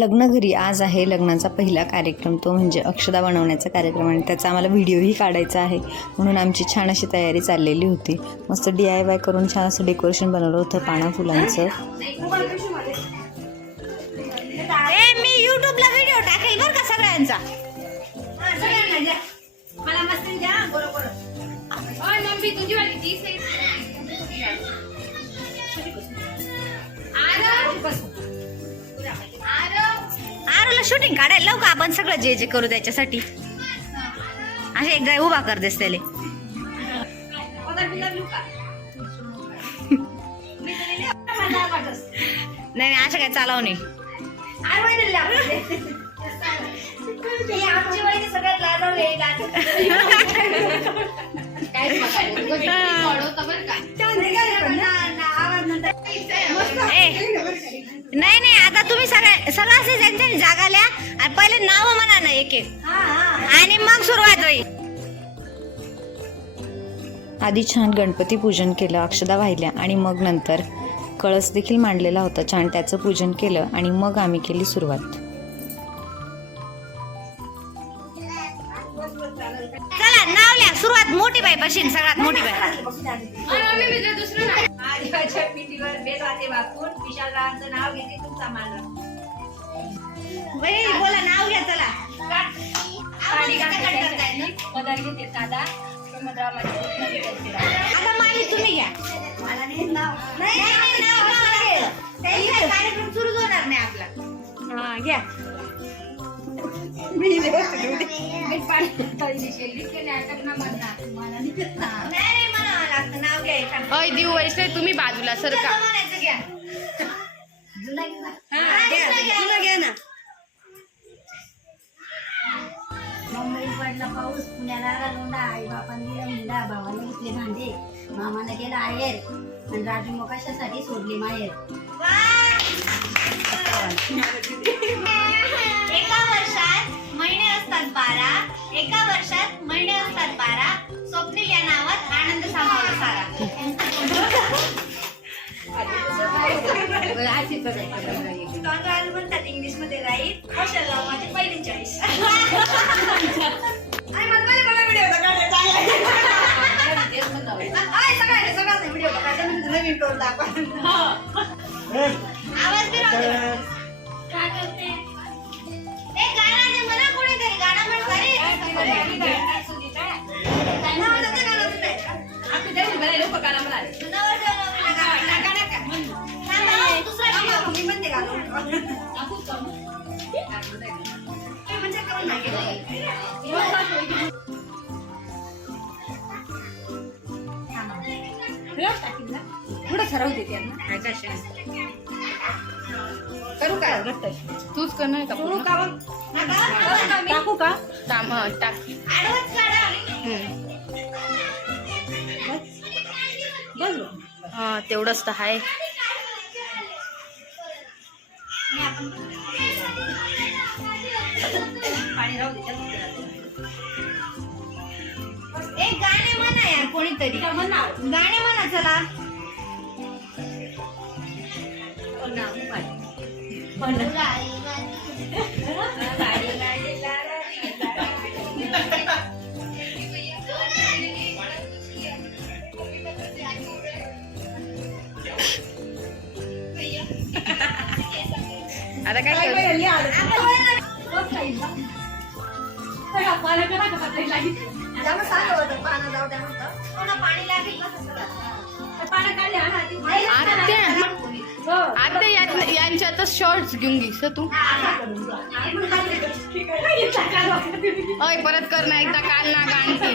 लग्न घरी आज आहे. लग्नाचा पहिला कार्यक्रम तो म्हणजे अक्षदा बनवण्याचा कार्यक्रम आणि त्याचा आम्हाला व्हिडिओही काढायचा आहे. म्हणून आमची छान अशी तयारी चाललेली होती. मस्त डी आय वाय करून छान असं डेकोरेशन बनवलं होतं पाना फुलांचं. मी युट्यूबला व्हिडिओ टाकेल बरं का सगळ्यांचा? मला मस्त द्या. बरोबर नंबी तुझी शूटिंग काढायला लावू का आपण सगळं जे जे करू त्याच्यासाठी? असे एकदा उभा कर देस त्याले. नाही नाही असं काय चालव नाही. सगळ्यात नाही नाही आता तुम्ही सगळ्या सगळं असे त्यांच्या जागा लिहा आणि पहिले नाव म्हणा ना एक एक. आणि मग सुरुवात होईल. आधी छान गणपती पूजन केलं अक्षदा वाहिल्या आणि मग नंतर कळस देखील मांडलेला होता. छान त्याचं पूजन केलं आणि मग आम्ही केली सुरुवात. चला नाव लिहा. सुरुवात मोठी बाई पाशीन सगळ्यात मोठी बाई. पिठीवर बेल वाटे वाकून. विशालरावांचं नाव घेते तुमचा बाई, बोला नाव घ्या चला. घेते साधा. आता माली तुम्ही घ्या. मला नाही नाव. नाही नाही, नाव कार्यक्रम सुरू होणार नाही आपला. हा घ्या. मी पाणी लिखे नाटक ना म्हणणार मला नाही नाही नाही म्हणावं लागतं नाव घ्यायचं. अय दिव वैष्णव तुम्ही बाजूला सरका म्हणायचं घ्या. हा, ना. मुंबई पडला पाऊस पुण्याला आई बापाने दिला भावाने घेतले भांडे. मामाने गेला आहेर आणि राजू मोकाशासाठी सोडली माहेर? महिने असतात बारा एका वर्षात महिने असतात बारा. स्वप्नील या नावात आनंद सामावला सारा. म्हणतात इंग्लिशमध्ये राईट कौशल्य माझी पहिली चॉईस आवाज बी नवर देवाला गाणं. थांबा, दुसरा video. मी म्हणते गाणं. तुम्ही म्हणजे करून दाखवा. तूच कर नाही का? नका. टाकू का टाक बस हा तेवढंच तर आहे पाणी राहू दे त्यात. ए, गाणे म्हणा यार कोणीतरी. गाणे म्हणा चला. आत्या आत्या यात- यांच्यातच शॉर्ट्स घेऊन घे तू. अय परत कर ना एकदा काल ना गाणती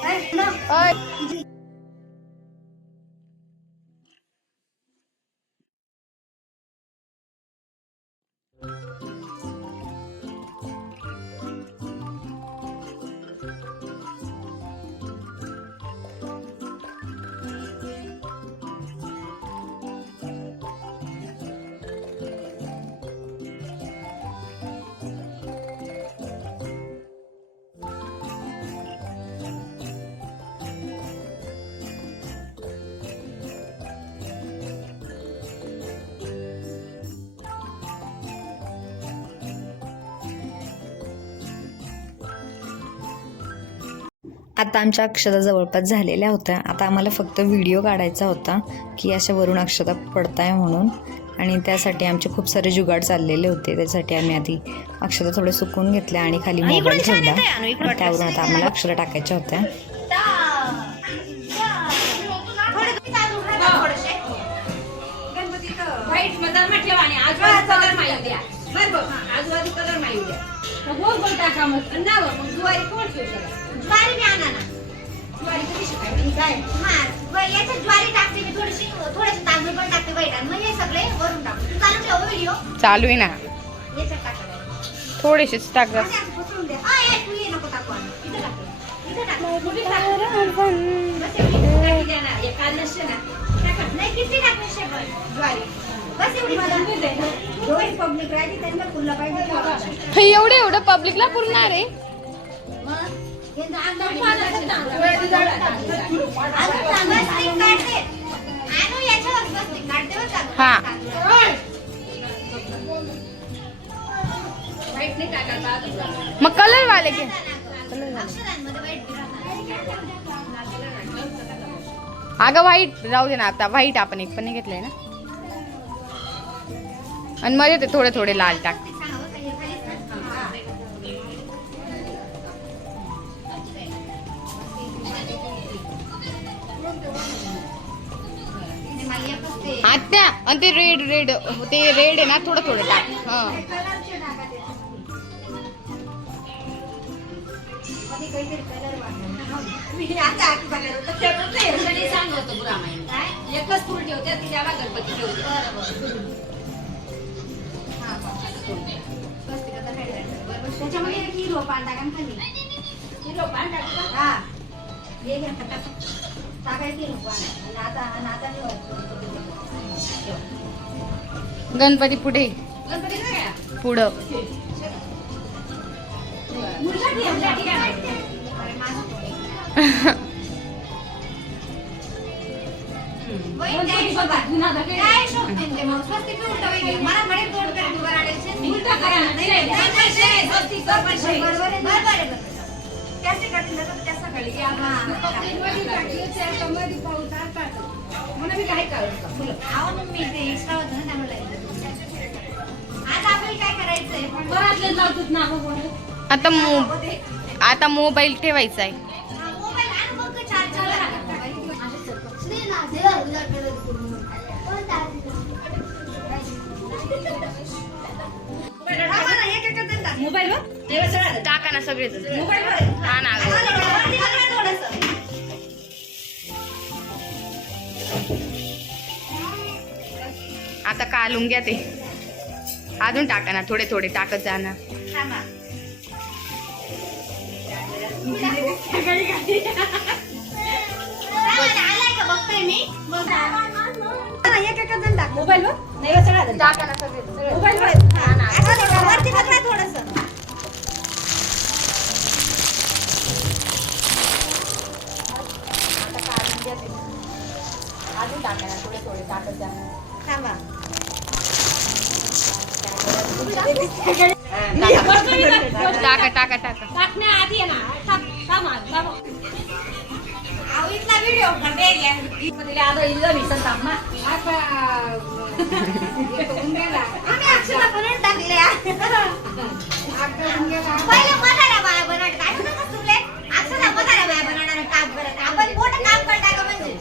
Hey, no. Hey. आता आमच्या अक्षता जवळपास झालेल्या होत्या. आता आम्हाला फक्त व्हिडिओ काढायचा होता की अशा वरून अक्षता पडताय म्हणून. आणि त्यासाठी आमचे खूप सारे जुगाड चाललेले होते. त्यासाठी आम्ही आधी अक्षता थोडे सुकून घेतल्या आणि खाली मोबाईल ठेवला. त्यावरून आता आम्हाला अक्षरा टाकायच्या होत्या. कलर जुवारी बी आणा ना जुवारी कधी शिकायची? काय? हा ब- याच्यात ज्वारी टाकते मी थोडीशी. थोडेसे तांदूळ पण टाकते बैठा मग हे सगळे वरून टाकते तू चालू ठेव व्हिडिओ. चालू आहे ना. याच्यात थोडेसेच टाकतात नको टाकू बस एवढी. एवढी पब्लिकला पुरणार आहे? हा. मग कलर वाले घे. अगं व्हाईट राहू दे ना आता. व्हाईट आपण एक पण घेतलंय ना. आणि मध्ये ते थोडे थोडे लाल टाक. त्या आणि ते रेड रेड ते रेड आहे ना थोडं थोडं टाक हा आता काय? एकच फुल ठेवते ती गणपती ठेवते बरं, त्याच्यामध्ये किलो पान खाली. किलो हा. हे घ्या, टाका. आता नाता गणपती पुढे? पुढं आता मो आता मोबाईल ठेवायचा आहे मोबाईल टाका. ना, टाका. मोबाईल हा ना आता कालून घ्या ते. अजून टाका ना थोडे थोडे टाकत. हा, जण टाक. मोबाईल टाका ना सगळे आपण मोठं काम करता का म्हणजे?